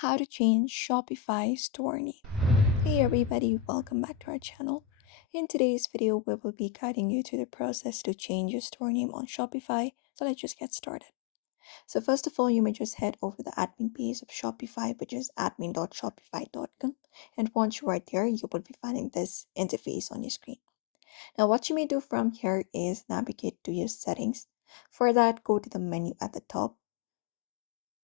how to change Shopify store name. Hey everybody, welcome back to our channel. In today's video, we will be guiding you through the process to change your store name on Shopify. So let's just get started. So first of all, you may just head over the admin page of Shopify, which is admin.shopify.com. And once you are there, you will be finding this interface on your screen. Now, what you may do from here is navigate to your settings. For that, go to the menu at the top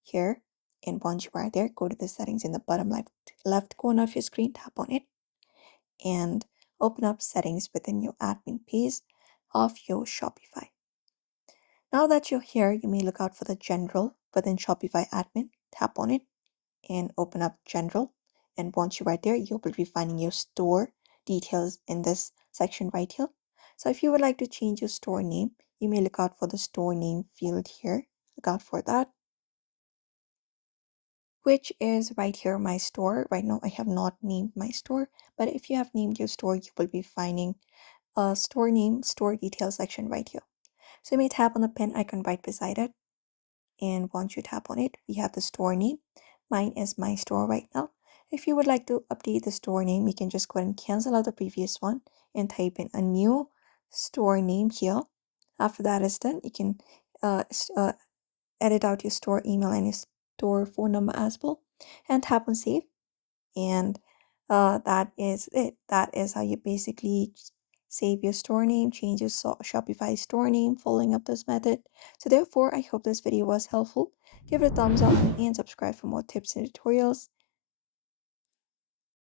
here, and once you are there, go to the settings in the bottom left corner of your screen, tap on it, and open up settings within your admin page of your Shopify. Now that you're here, you may look out for the general within Shopify admin, tap on it and open up general, and once you're right there, you'll be finding your store details in this section right here. So if you would like to change your store name, you may look out for the store name field here, look out for that, which is right here, my store. Right now, I have not named my store, but if you have named your store, you will be finding a store name, store details section right here. So you may tap on the pen icon right beside it. And once you tap on it, we have the store name. Mine is my store right now. If you would like to update the store name, you can just go ahead and cancel out the previous one and type in a new store name here. After that is done, you can edit out your store email and your store phone number as well, and tap on save. And that is it. That is how you basically save your store name, change your Shopify store name following up this method. So therefore, I hope this video was helpful. Give it a thumbs up and subscribe for more tips and tutorials.